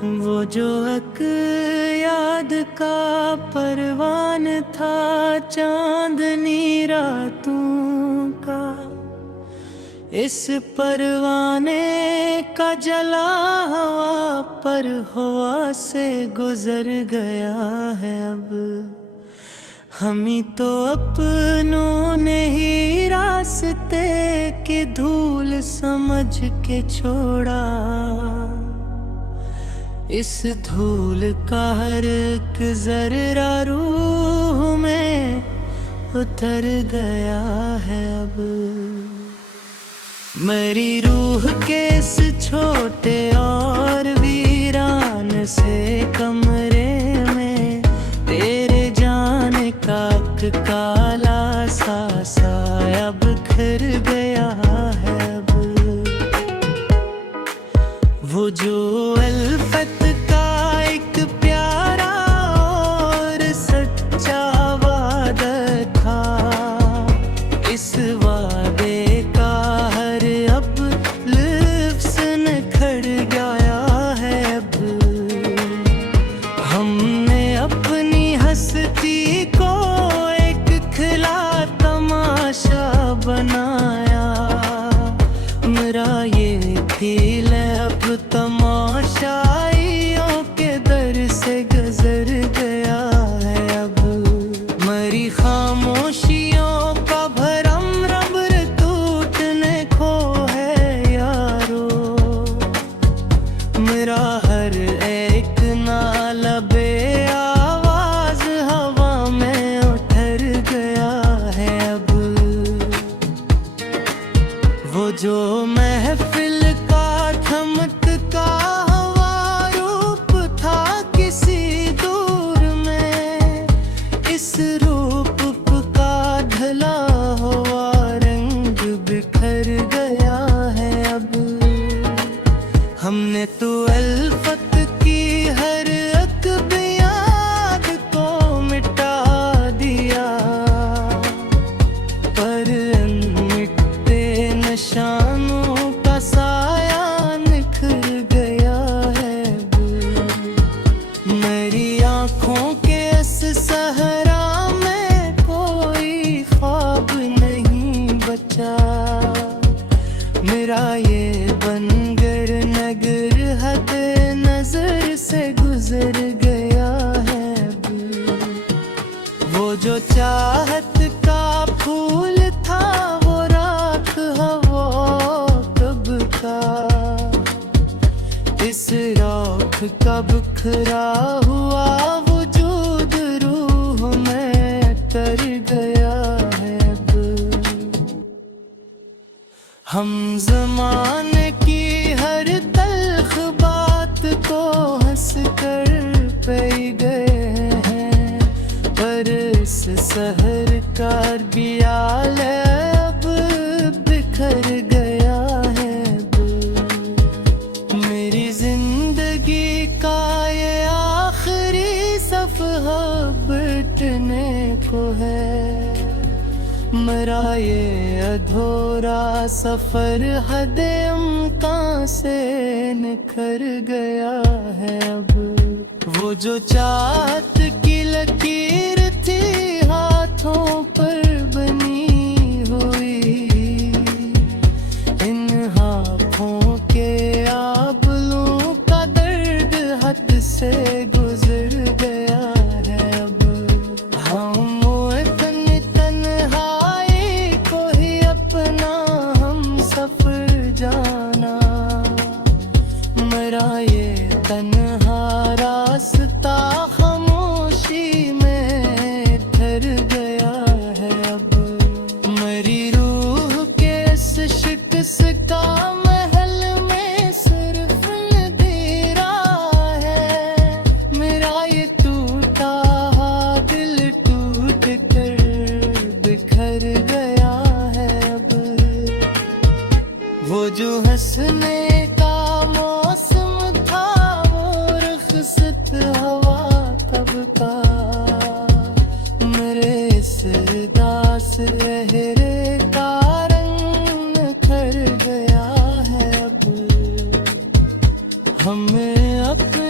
वो जो एक याद का परवान था चांदनी रातों का, इस परवाने का जला हवा पर हवा से गुजर गया है। अब हम ही तो अपनों ने ही रास्ते की धूल समझ के छोड़ा। इस धूल का हर एक जर्रा रूह में उतर गया है। अब मेरी रूह के इस छोटे और वीरान से कमरे में तेरे जाने का एक काला सा साया बिखर गया है। अब वो जो अल्फत का एक प्यारा और सच्चा वादा था, इस वादे का हर अब लिफ्स निखर गया है। अब हमने अपनी हस्ती को एक खिला तमाशा बनाया। मेरा ये खेल अब तमाशाइयों के दर से गुजर गया है। अब मेरी खामोशियों का भरम रबर टूटने को है यारो। मेरा हर एक नाला बे आवाज हवा में उतर गया है। अब वो जो महफिल का थमकता हवा रूप था किसी दूर में, इस रूप का ढला हुआ रंग बिखर गया है। अब हमने तो अल्फत की हर एक याद को मिटा दिया, पर मिटते निशानों का साया निखर गया है। मेरी आँखों के इस सहरा में कोई ख्वाब नहीं बचा। मेरा ये बनगर नगर हद नजर से गुजर गया है। वो जो चाहत का फूल था वो राख हवा कब का, इस राख का बिखरा हुआ वजूद रूह में तर गया है। अब हम ज़माने की हर तल्ख बात को हंस कर पे गए हैं, पर इस शहर का बियाल अब बिखर गया है। मेरी जिंदगी का ये आखिरी सफ़हा बिटने को है। मेरा ये अधूरा सफर हद इम्कान से निखर गया है। अब वो जो चाहत की लकीर थी हाथों पर बनी हुई, इन हाथों के आबलों का दर्द हद से गुजर गया है। अब हम इतनी तन्हाई को ही अपना हम सफर जाना। मेरा ये तन्हा रास्ता खामोशी में ठहर गया है। अब मेरी रूह के इस शिकस्त का महल में सिर्फ अंधेरा है। मेरा ये टूटा दिल टूट कर बिखर गया है। अब वो जो हंसने का मौसम था वो रुखसत हवा कब का, मेरे इस दास गहरे का रंग निखर गया है। अब हमें अपने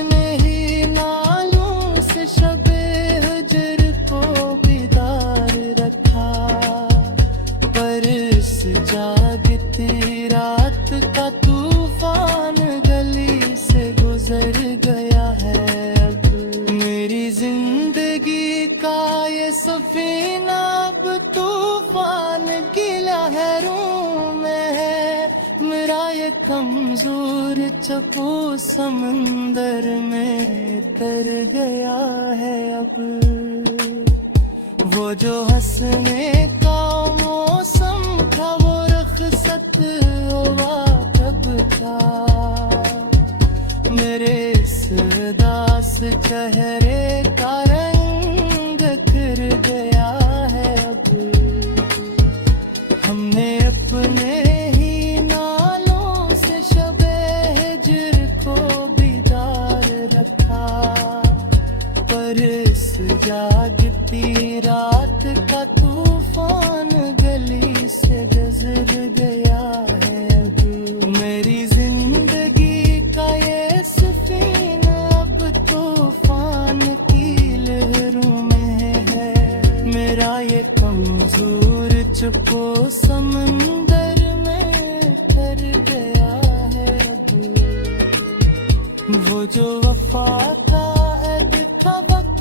शबे हजर को बेदार रखा, पर इस जागती रात का तूफान गली से गुजर गया है अब। मेरी जिंदगी का ये सफीना अब तूफान की लहरों में है, मेरा ये कमजोर चप्पू समंदर में तर गया है अब। वो जो हंसने का मौसम था वो रखसत हुआ तब था, मेरे इस दास चेहरे का रंग कर गया है अब। हमने अपने ही नालों से शबे हिज्र को बेदार रखा, पर इस जागती रात का तूफान गली से गुजर गया है अब। मेरी जिंदगी का ये सफीना अब तूफान की लहरों में है, मेरा ये कमजोर चुपो समंदर में तर गया है अब। वो जो वफा का ऐद था वक्त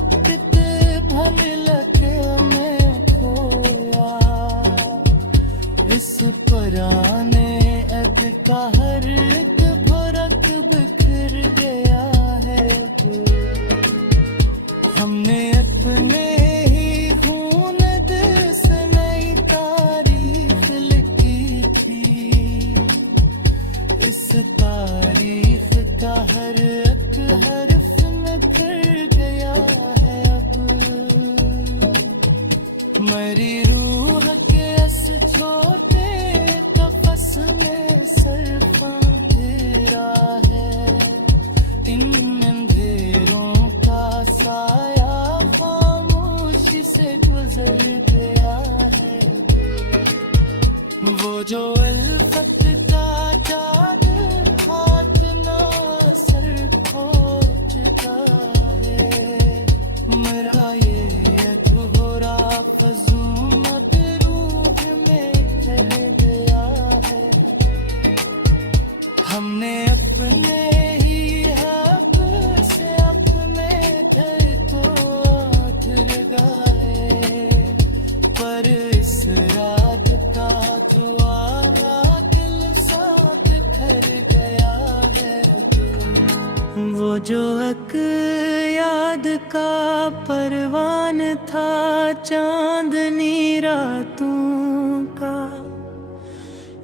भर लगे में खोया, इस पुराने ऐद का हर एक भरक बिखर गया है अब। हमने अपने ही खून दिल से नई तारीख लिखी थी, इस तारीख का हर एक हर्फ निखर गया है अब। मेरी रूह के इस छोटे कफस में सर अंधेरा है, इन अंधेरों का साया खामोशी से गुजर गया है। वो जो उल्फत का चादर हाथ ना सर पहुंचता है, मेरा ये अधूरा फजू मदरूह में चल गया है। हमने अपने ही हक से अपने घर को आखिर गाए, पर इस रात का दुआरा दिल सा बिखर गया है। वो जो एक याद का परवान था चांदनी रातों का,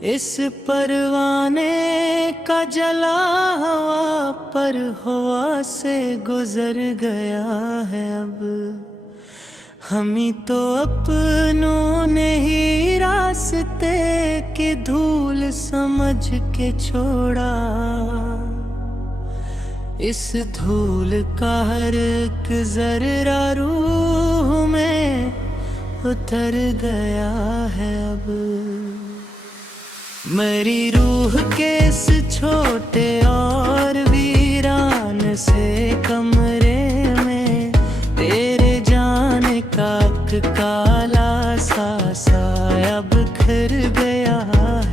इस परवाने का जला हवा पर हवा से गुजर गया है अब। हम ही तो अपनों ने ही रास्ते की धूल समझ के छोड़ा, इस धूल का हर एक जर्रा रूह में उतर गया है अब। मेरी रूह के इस छोटे और वीरान से कमरे में तेरे जाने का एक काला सा साया बिखर गया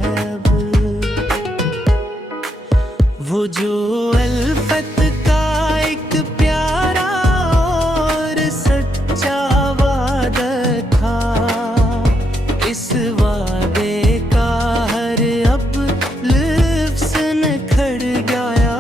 है अब। वो जो अल्फत का एक प्यारा और सच्चा वादा था, इस वादे का हर अब लिफ्स निखर गया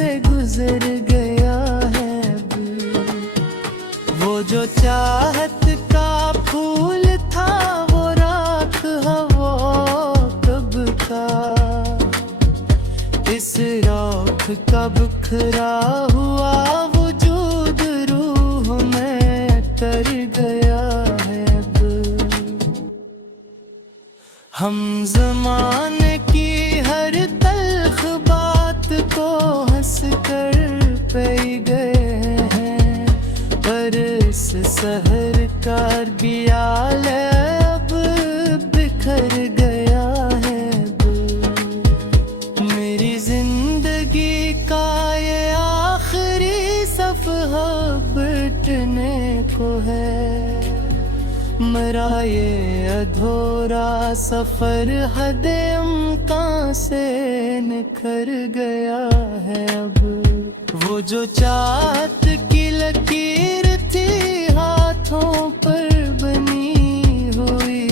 से गुजर गया है अब। वो जो चाहत का फूल था वो राख हवा कब का, इस राख का बिखरा हुआ वजूद रूह में तर गया है अब। हम ज़माने की हर तल्ख बात को हंस कर पे गए हैं, पर इस सहर का गियाल अब बिखर गया है अब। मेरी जिंदगी का ये आखिरी सफ़हा बिटने को है, मरा ये अधूरा सफर हद इम्कान से निखर गया है अब। वो जो चाहत की लकीर थी हाथों पर बनी हुई,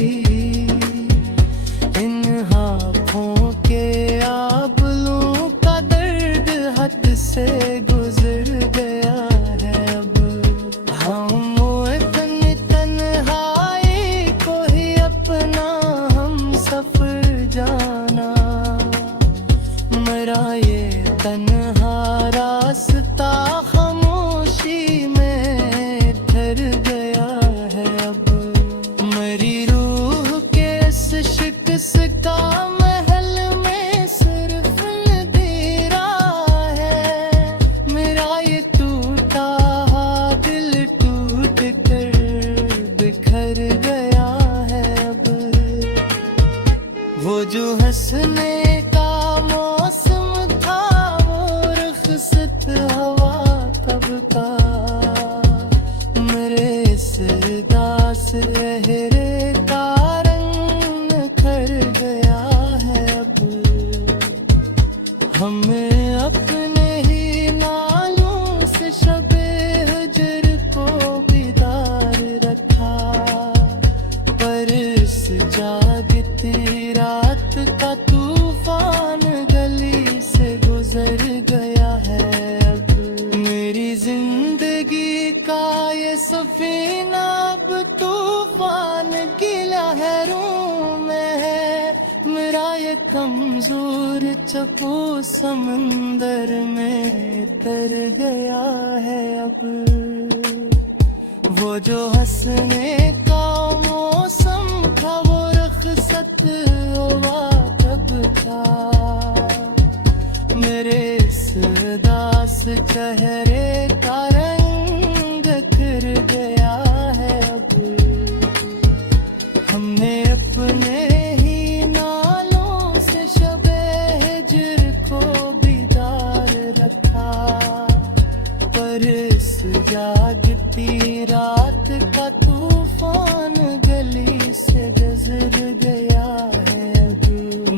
इन हाथों के आबलों का दर्द हद से गुजर गया है अब। हम जाना, मेरा ये तन्हा रास्ता खामोशी में ठहर गया है अब। मेरी रूह के इस शिकस का महल में सिर्फ अंधेरा है, मेरा ये टूटा दिल टूट कर बिखर गया है अब। वो जो हंसने का मौसम था वो रुखसत हवा तब का, मेरे इस दास चेहरे का रंग निखर गया है अब। हमें अपने ही नालों से शबे हजर को बेदार रखा, पर इस जागती रात का तूफान गली से गुजर गया है अब। मेरी जिंदगी का ये सफीना अब तूफान की लहरों में है, मेरा ये कमजोर चप्पू समंदर में तर गया है अब। वो जो हंसने का मौसम था वो रुखसत हुआ कब था, मेरे इस दास चेहरे का रंग बिखर गया है अब। हमने अपने ही नालों से शबे हिज्र को बेदार रखा, पर इस जागती रात का तूफान गली से गुजर गया है अब।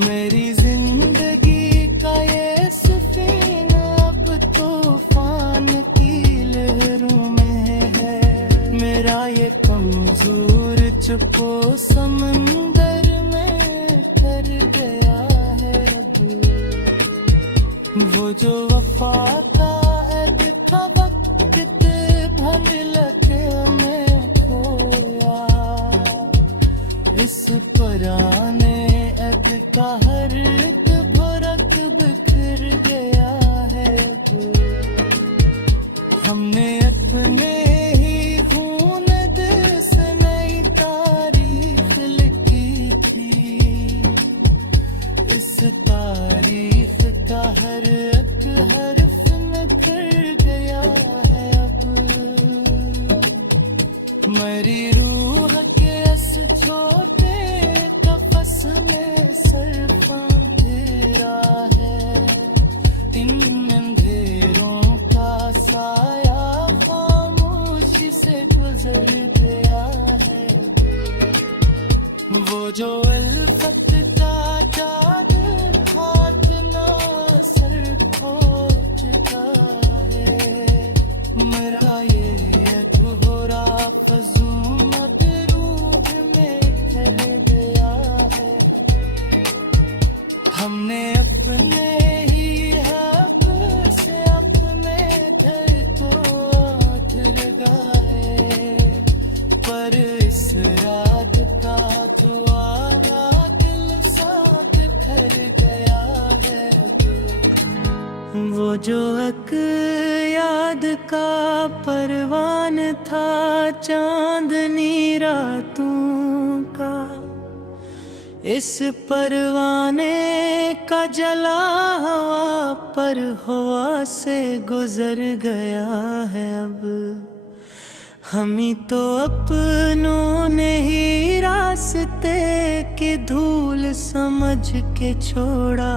मेरी जिंदगी का ये सफीना अब तूफान की लहरों में है, मेरा ये कमजोर चुपो समंदर में ठहर गया है अब। वो जो वफा का ऐद था वक्त भर लगे में खोया, इस पुराने ऐद का हर एक भरक बिखर गया है अब। हमने अपने ही खून दिल से नई तारीख लिखी थी, इस तारीख का हर एक हर्फ निखर गया है अब। मेरी रूह के इस छोटे तफस में सिर्फ अंधेरा है, इन अंधेरों का साया खामोशी से गुजर गया है। वो जो उल्फत का चादर हाथ ना सर खोजता है, मेरा ये अधूरा फजूम अब रूह में ठहर गया है। हमने अपने ही हक से एक याद का परवान था चांदनी रातों का। इस परवाने का जला हवा पर हवा से गुजर गया है। अब हम ही तो अपनों ने ही रास्ते की धूल समझ के छोड़ा।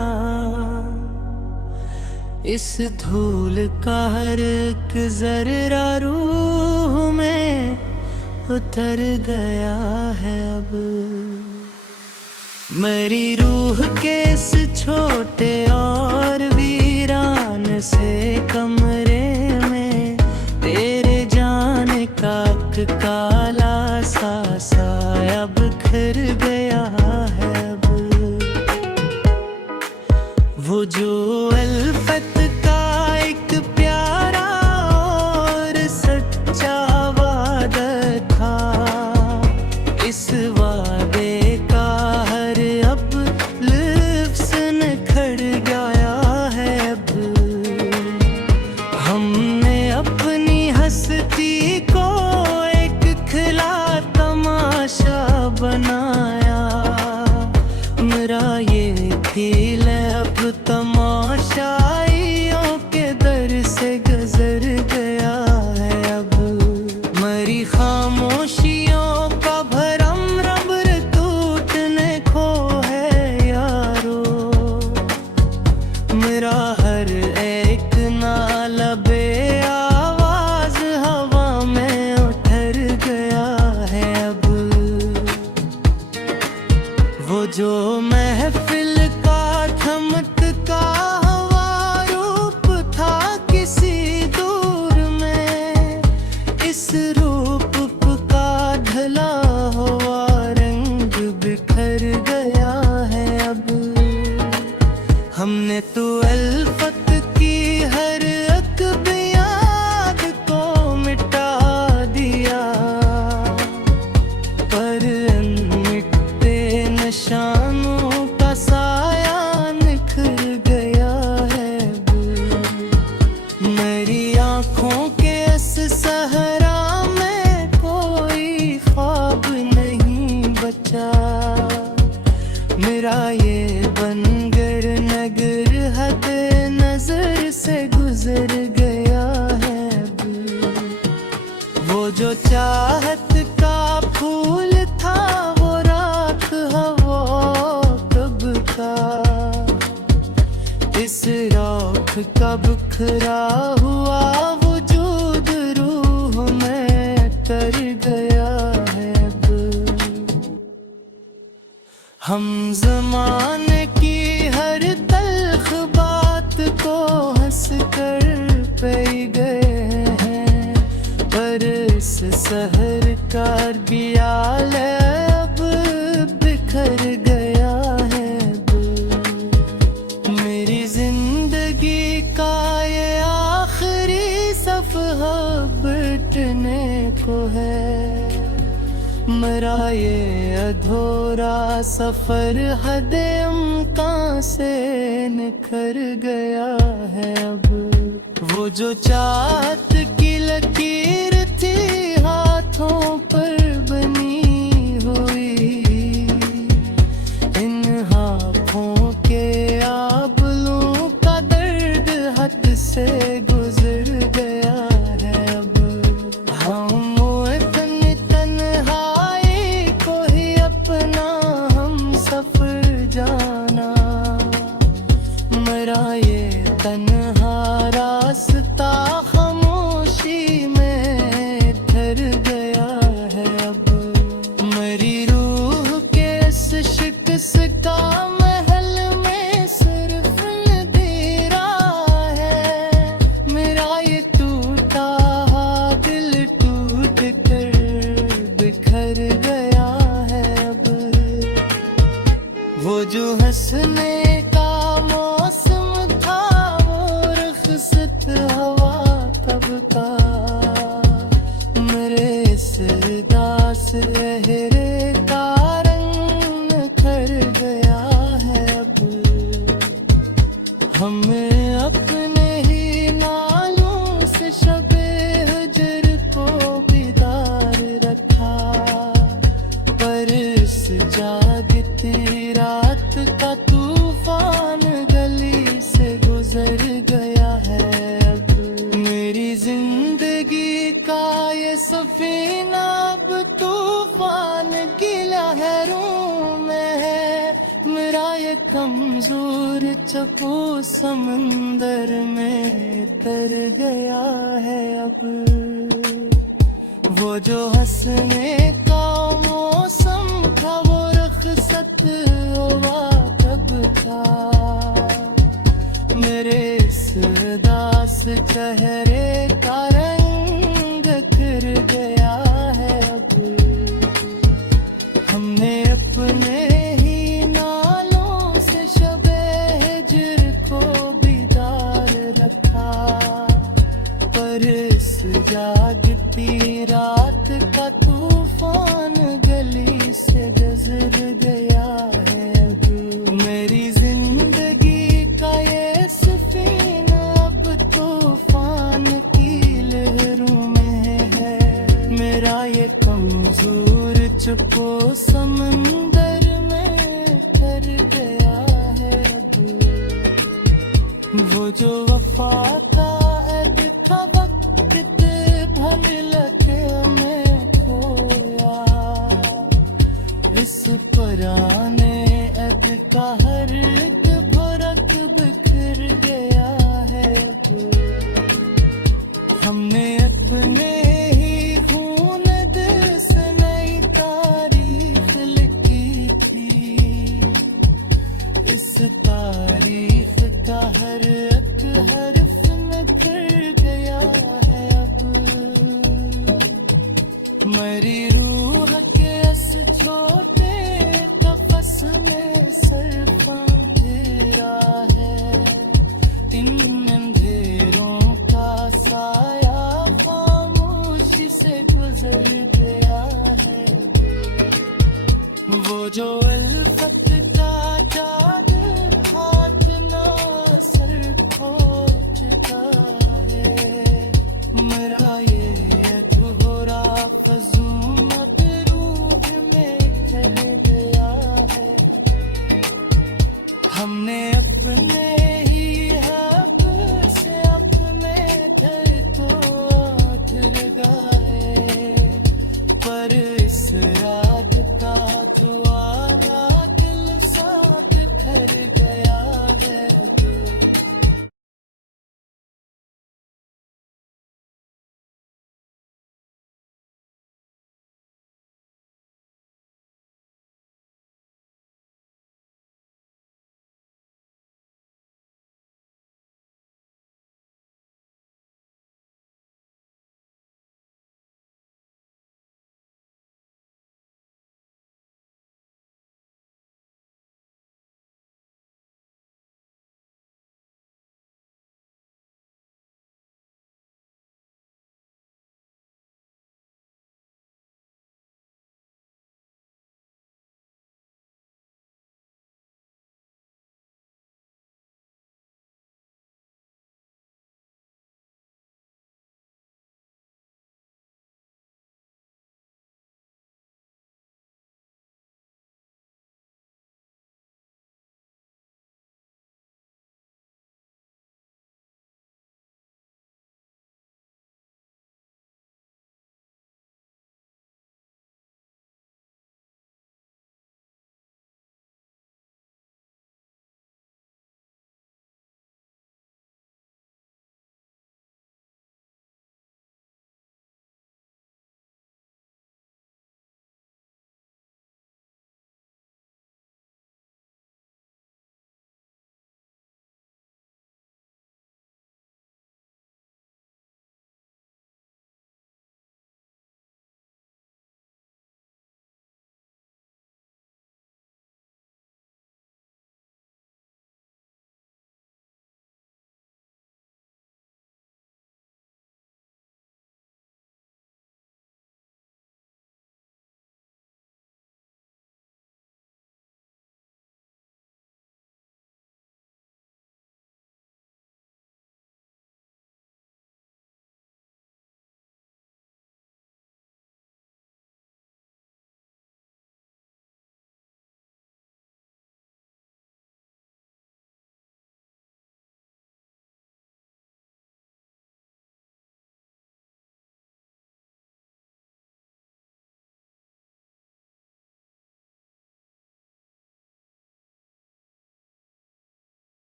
इस धूल का हर एक जर्रा रूह में उतर गया है। अब मेरी रूह के इस छोटे और वीरान से कमरे में तेरे जाने का एक काला सा साया बिखर गया है। अब वो जो अल्फत का एक प्यारा और सच्चा वादा था, इस वादे का हर अब लिफ्स निखर गया है। अब हमने अपनी हस्ती को एक खिला तमाशा बनाया। मेरा ये खेल अब तमाशाइयों के दर से गुजर गया है। अब मेरी खामोशियों का भरम रबर टूटने को है यारो। मेरा हर एक नाला बे आवाज हवा में उठर गया है। अब वो जो महफिल का थमकता हवा रूप था किसी दूर में, इस रूप का ढला हुआ रंग बिखर गया है। अब हमने तो अल्फत की हर एक याद को मिटा दिया, पर मिटते निशानों का साया निखर गया है। मेरी आँखों के इस सहरा में कोई ख्वाब नहीं बचा। मेरा ये बनगर नगर हद नजर से गुजर गया है। वो जो चाहत का फूल था वो राख हवा कब का। इस राख का बिखरा हुआ वजूद रूह में तर गया है। अब हम ज़माने की हर तल्ख बात को हंस कर पे गए हैं, पर इस शहर का गियाल अब बिखर गया है। मेरी जिंदगी का ये आखिरी सफ़हा बिटने को है। मेरा ये अधूरा सफर हद इम्कान से निखर गया है। अब वो जो चाहत की लकीर थी हाथों पर बनी हुई, इन हाथों के आबलों का दर्द हद से गुजर गया है। अब हम इतनी तन्हाई को ही अपना हम सफर जाना। मेरा ये तन्हा रास्ता खामोशी में ठहर गया है। अब मेरी रूह के इस शिकस्त का महल में सिर्फ अंधेरा है। मेरा ये टूटा दिल टूट कर बिखर गया है। अब वो जो हंसने का मौसम था वो रुख गया है अब। मेरी जिंदगी का ये सफीना अब तूफान की लहरों में है। मेरा ये कमजोर चप्पू समंदर में तर गया है अब। वो जो हंसने का मौसम था वो रखसत हुआ कब था। मेरे इस दास चेहरे का रंग कर गया है अब। हमने अपने ही नालों से शबे हिज्र को बीदार रखा, पर इस जागती रात का तूफान गली से गुजर गया है अब। मेरी जिंदगी का ये सफीना अब तूफान की लहरों में है। मेरा ये कमजोर चुपो समंदर में कर गया है अब। वो जो वफा का ऐब था वक्त भर लगे में खोया। इस पुराने ऐब का हर एक भरक बिखर गया है अब। हमने